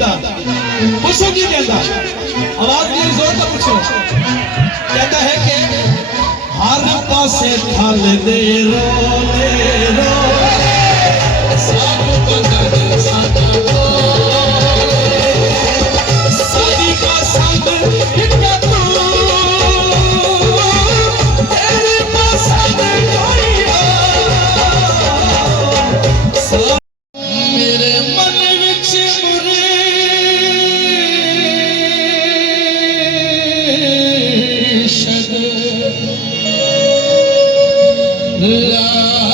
गांदा पुछो की कहता आवाज मेरी जोर तो पूछो कहता है कि हर पासे ठल दे रोले रोले सब बदल सादा सादी का संग इतना तू तेरे पसंद कोई हो मेरे मन विच मुरीशद ला